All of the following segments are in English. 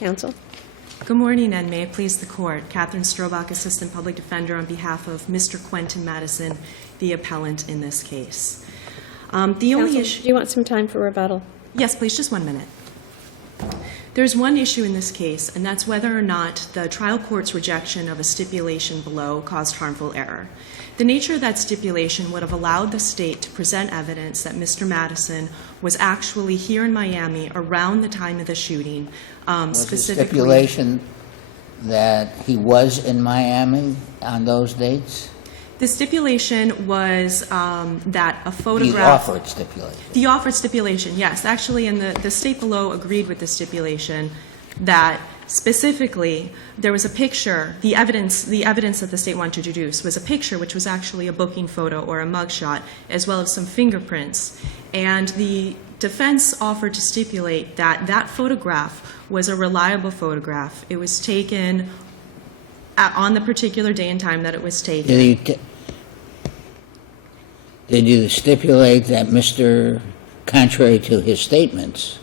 Counsel. Good morning, and may it please the Court. Catherine Strobach, Assistant Public Defender, on behalf of Mr. Quentin Madison, the appellant in this case. The only issue... Do you want some time for rebuttal? Yes, please, just 1 minute. There's one issue in this case, and that's whether or not the trial court's rejection of a stipulation below caused harmful error. The nature of that stipulation would have allowed the state to present evidence that Mr. Madison was actually here in Miami around the time of the shooting. Was the stipulation that he was in Miami on those dates? The stipulation was that a photograph... The offered stipulation. The offered stipulation, yes. Actually, and the state below agreed with the stipulation that specifically there was a picture, the evidence that the state wanted to introduce was a picture which was actually a booking photo or a mugshot, as well as some fingerprints. And the defense offered to stipulate that that photograph was a reliable photograph. It was taken on the particular day and time that it was taken. Did you stipulate that Mr., contrary to his statements,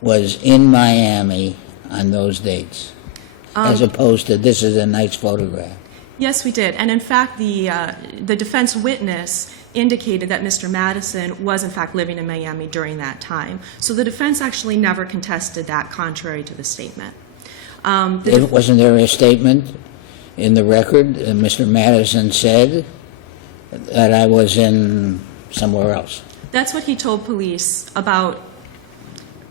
was in Miami on those dates, as opposed to this is a nice photograph? Yes, we did. And in fact, the defense witness indicated that Mr. Madison was in fact living in Miami during that time. So the defense actually never contested that, contrary to the statement. Wasn't there a statement in the record that Mr. Madison said that I was in somewhere else? That's what he told police about,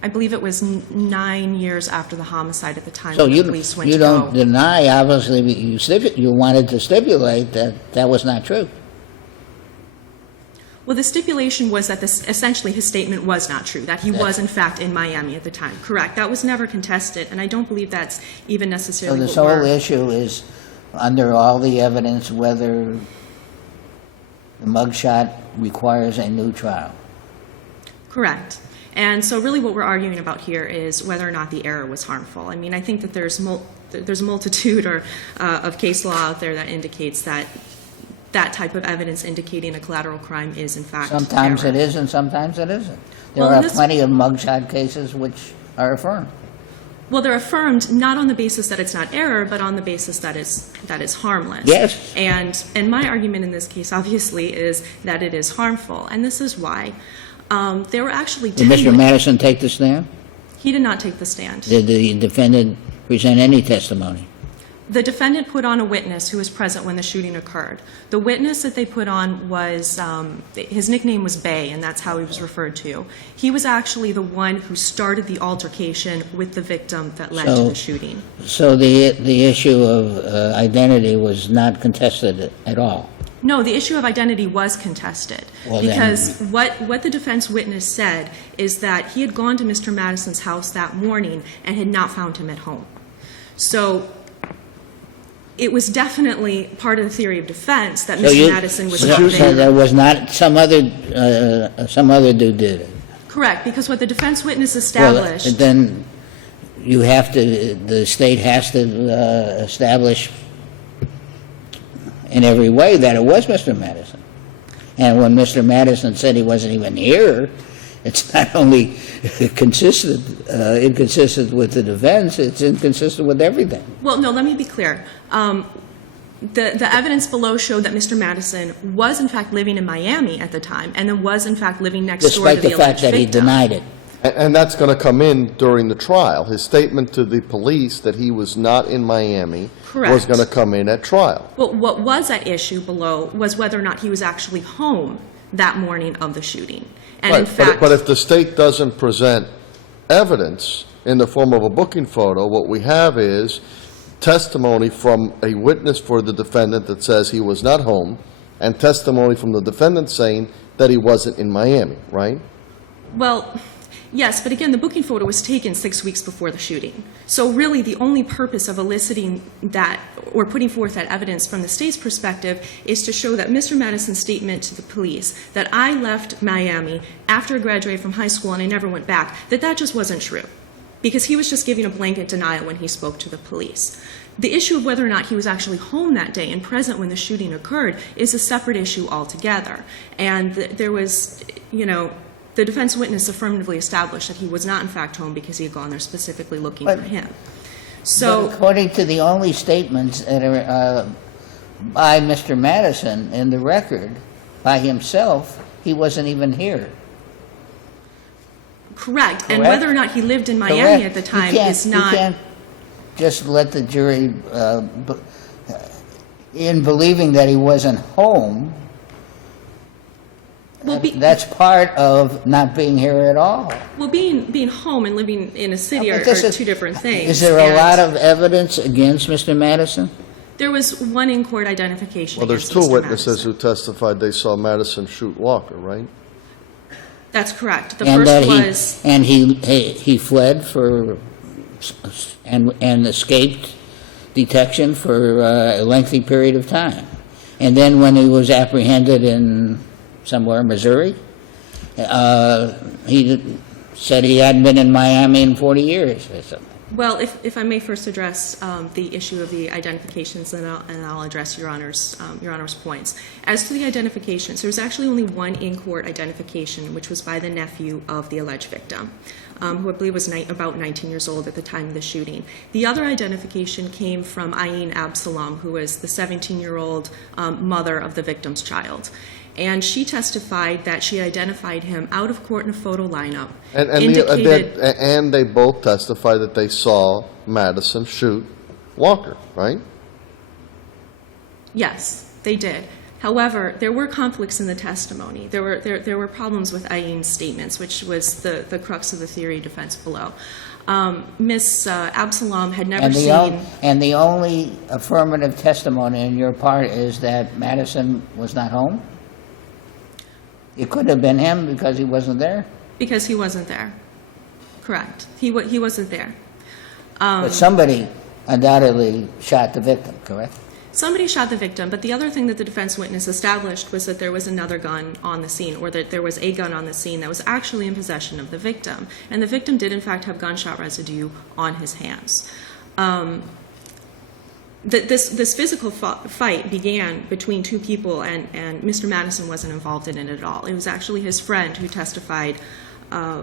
I believe it was 9 years after the homicide at the time So when the police went to you don't go. deny, obviously, you wanted to stipulate that that was not true. Well, the stipulation was that essentially his statement was not true, that he was in fact in Miami at the time. Correct. That was never contested, and I don't believe that's even necessarily So the sole issue is, under all the evidence, whether the mugshot requires a new trial. Correct. And so really what we're arguing about here is whether or not the error was harmful. I mean, I think that there's a multitude of case law out there that indicates that that type of evidence indicating a collateral crime is in fact Sometimes error. it is and sometimes it isn't. There Well, are plenty of mugshot cases which are affirmed. Well, they're affirmed not on the basis that it's not error, but on the basis that it's harmless. Yes. And my argument in this case, obviously, is that it is harmful, and this is why. There were actually 10 Did Mr. Madison take the stand? He did not take the stand. Did the defendant present any testimony? The defendant put on a witness who was present when the shooting occurred. The witness that they put on was, his nickname was Bay, and that's how he was referred to. He was actually the one who started the altercation with the victim that led to the shooting. So the issue of identity was not contested at all? No, the issue of identity was contested, because what the defense witness said is that he had gone to Mr. Madison's house that morning and had not found him at home. So it was definitely part of the theory of defense that Mr. Madison was not there. So there was not some other dude did it? Correct, because what the defense witness established... Well, then you have to, the state has to establish in every way that it was Mr. Madison. And when Mr. Madison said he wasn't even here, it's not only inconsistent with the defense, it's inconsistent with everything. Well, no, let me be clear. The evidence below showed that Mr. Madison was, in fact, living in Miami at the time, and then was, in fact, living next door to the alleged victim. Despite the fact that he denied it. And that's going to come in during the trial. His statement to the police that he was not in Miami was going to come in at trial. Well, what was at issue below was whether or not he was actually home that morning of the shooting. And in fact, but if the state doesn't present evidence in the form of a booking photo, what we have is testimony from a witness for the defendant that says he was not home, and testimony from the defendant saying that he wasn't in Miami, right? well, yes, but again, the booking photo was taken 6 weeks before the shooting. So really the only purpose of eliciting that or putting forth that evidence from the state's perspective is to show that Mr. Madison's statement to the police that I left Miami after I graduated from high school and I never went back, that just wasn't true, because he was just giving a blanket denial when he spoke to the police. The issue of whether or not he was actually home that day and present when the shooting occurred is a separate issue altogether. And there was, the defense witness affirmatively established that he was not in fact home because he had gone there specifically looking But- for him. But So, according to the only statements that are by Mr. Madison in the record, by himself, he wasn't even here. correct. And Correct? whether or not he lived in Miami Correct? at the time You can't- is not. You can't just let the jury, in believing that he wasn't home, Well, that's part of not being here at all. Well, being home and living in a city But are this is- two different things. Is there a and lot of evidence against Mr. Madison? There was one in-court identification. Well, there's against two Mr. witnesses who Madison. testified they saw Madison shoot Walker, right? That's correct. The And that first was, and he fled for, and escaped detection for a lengthy period of time. And then when he was apprehended in somewhere, Missouri, he said he hadn't been in Miami in 40 years or something. well, if I may first address the issue of the identifications, and I'll address Your Honor's points. As to the identifications, there was actually only one in-court identification, which was by the nephew of the alleged victim, who I believe was about 19 years old at the time of the shooting. The other identification came from Ayin Absalom, who was the 17-year-old mother of the victim's child. And she testified that she identified him out of court in a photo lineup. And they both testified that they saw Madison shoot Walker, right? Yes, they did. However, there were conflicts in the testimony. There were problems with Ayin's statements, which was the crux of the theory defense below. Miss Absalom had never seen. And the only affirmative testimony on your part is that Madison was not home? It could have been him because he wasn't there? Because he wasn't there. Correct. He wasn't there. But somebody undoubtedly shot the victim, correct? Somebody shot the victim, but the other thing that the defense witness established was that there was another gun on the scene, or that there was a gun on the scene that was actually in possession of the victim. And the victim did, in fact, have gunshot residue on his hands. This physical fight began between two people, and Mr. Madison wasn't involved in it at all. It was actually his friend who testified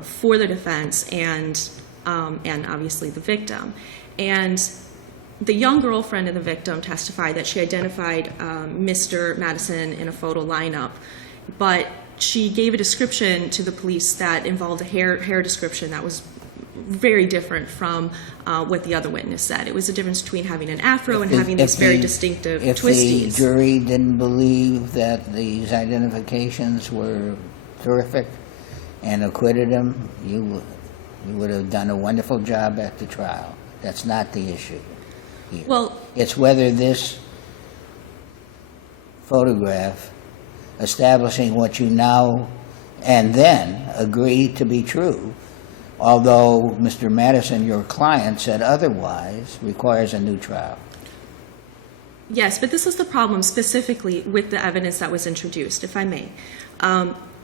for the defense, and obviously the victim. And the young girlfriend of the victim testified that she identified Mr. Madison in a photo lineup, but she gave a description to the police that involved a hair description that was very different from what the other witness said. It was a difference between having an afro and having these very distinctive twisties. If the jury didn't believe that these identifications were terrific and acquitted him, you would have done a wonderful job at the trial. That's not the issue here. Well, it's whether this photograph establishing what you now and then agree to be true, although Mr. Madison, your client, said otherwise, requires a new trial. yes, but this is the problem specifically with the evidence that was introduced, if I may.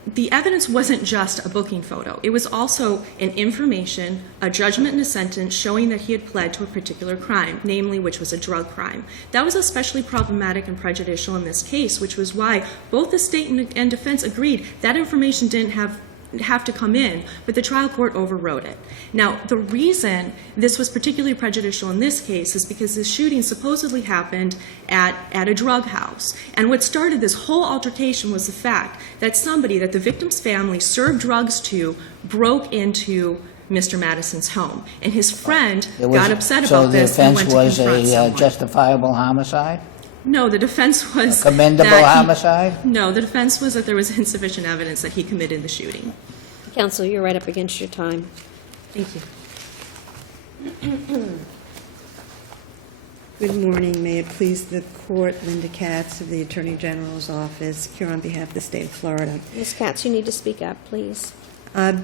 The evidence wasn't just a booking photo. It was also an information, a judgment and a sentence showing that he had pled to a particular crime, namely which was a drug crime. That was especially problematic and prejudicial in this case, which was why both the state and defense agreed that information didn't have to come in, but the trial court overrode it. Now, the reason this was particularly prejudicial in this case is because the shooting supposedly happened at a drug house. And what started this whole altercation was the fact that somebody that the victim's family served drugs to broke into Mr. Madison's home. And his friend got upset about this and went to confront So the offense was a someone. justifiable homicide? No, the defense was A commendable that he- homicide? No, the defense was that there was insufficient evidence that he committed the shooting. Counsel, you're right up against your time. Thank you. Good morning. May it please the court, Linda Katz of the Attorney General's office, here on behalf of the state of Florida. Ms. Katz, you need to speak up, please.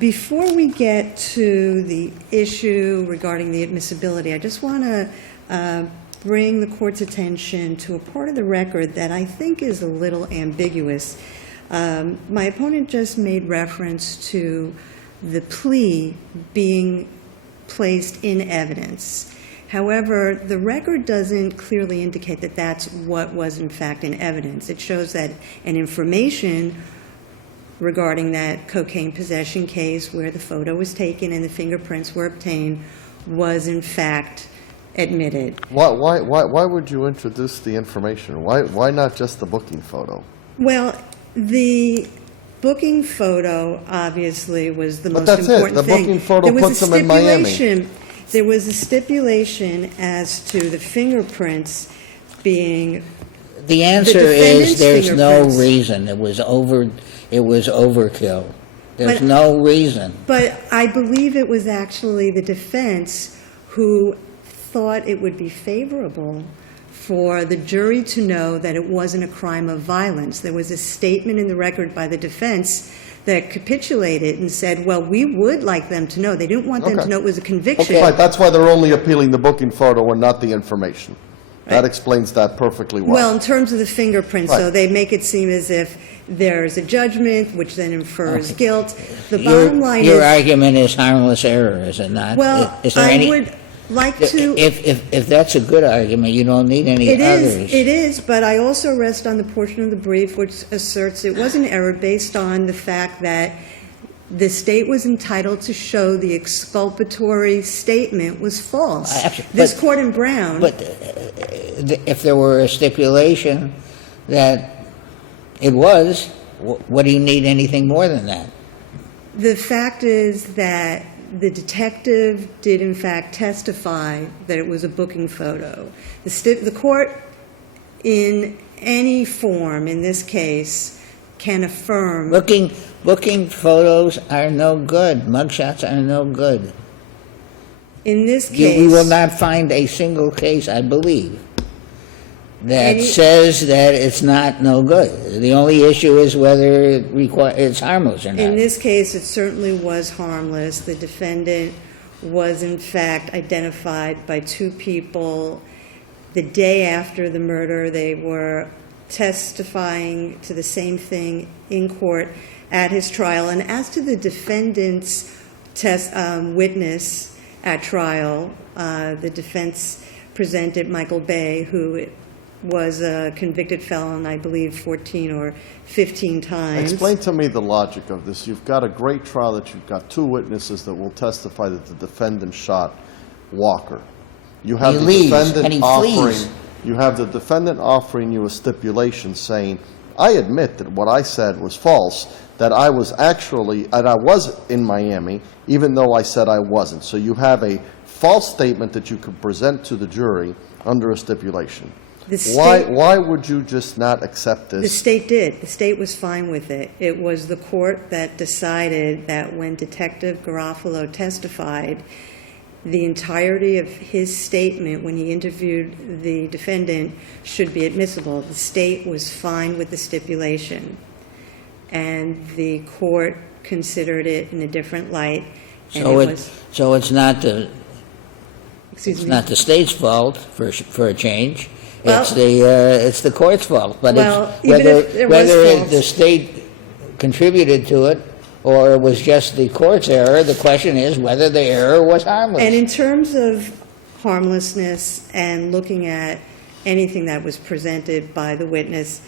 Before we get to the issue regarding the admissibility, I just want to bring the court's attention to a part of the record that I think is a little ambiguous. My opponent just made reference to the plea being placed in evidence. However, the record doesn't clearly indicate that that's what was in fact in evidence. It shows that an information regarding that cocaine possession case where the photo was taken and the fingerprints were obtained was in fact admitted. Why would you introduce the information? Why not just the booking photo? Well, the booking photo obviously was the But most that's it. important The thing. booking photo There was puts a them in Miami. stipulation- There was a stipulation as to the fingerprints being, The answer defendant's is there's no fingerprints. reason. It was overkill. There's But- no reason. but I believe it was actually the defense who thought it would be favorable for the jury to know that it wasn't a crime of violence. There was a statement in the record by the defense that capitulated and said, well, we would like them to know. They didn't want them Okay. to know it was a conviction. Right, that's why they're only appealing the booking photo and not the information. That explains that perfectly well. Well, in terms of the fingerprints, so Right. they make it seem as if there's a judgment, which then infers guilt. The Your bottom line your is, argument is harmless error, is it not? well, Is there I any- would like to. If that's a good argument, you don't need any It others. is, but I also rest on the portion of the brief which asserts it was an error based on the fact that the state was entitled to show the exculpatory statement was false. This But- court in Brown, But if there were a stipulation that it was, what do you need anything more than that? the fact is that the detective did in fact testify that it was a booking photo. The court, in any form, in this case, can affirm. Booking photos are no good. Mugshots are no good. In this You case, will not find a single case, I believe, that Any- says that it's not no good. The only issue is whether it's harmless or in not. this case, it certainly was harmless. The defendant was in fact identified by two people. The day after the murder, they were testifying to the same thing in court at his trial. And as to the defendant's witness at trial, the defense presented Michael Bay, who was a convicted felon, I believe, 14 or 15 times. Explain to me the logic of this. You've got a great trial that you've got two witnesses that will testify that the defendant shot Walker. You have He the leaves, defendant and he offering. flees. You have the defendant offering you a stipulation saying, "I admit that what I said was false. That I was in Miami, even though I said I wasn't." So you have a false statement that you could present to the jury under a stipulation. The state- Why would you just not accept this? The state did. The state was fine with it. It was the court that decided that when Detective Garofalo testified, the entirety of his statement when he interviewed the defendant should be admissible. The state was fine with the stipulation, and the court considered it in a different light. And So it's not the excuse It's me. not the state's fault for a change. Well- It's the court's fault. But Well, it's even if there was whether fault. the state contributed to it or it was just the court's error, the question is whether the error was harmless. And in terms of harmlessness and looking at anything that was presented by the witness,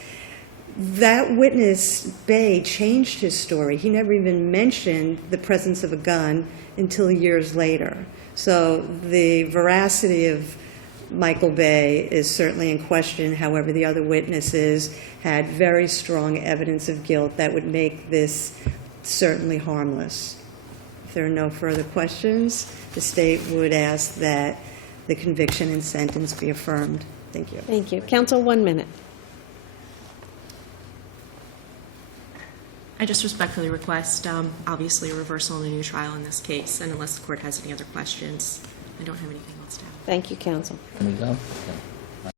that witness, Bay, changed his story. He never even mentioned the presence of a gun until years later. So the veracity of Michael Bay is certainly in question. However, the other witnesses had very strong evidence of guilt that would make this certainly harmless. If there are no further questions, the state would ask that the conviction and sentence be affirmed. Thank you. Thank you. Counsel, 1 minute. I just respectfully request, obviously, a reversal and a new trial in this case, and unless the court has any other questions, I don't have anything else to add. Thank you, counsel. Can we go?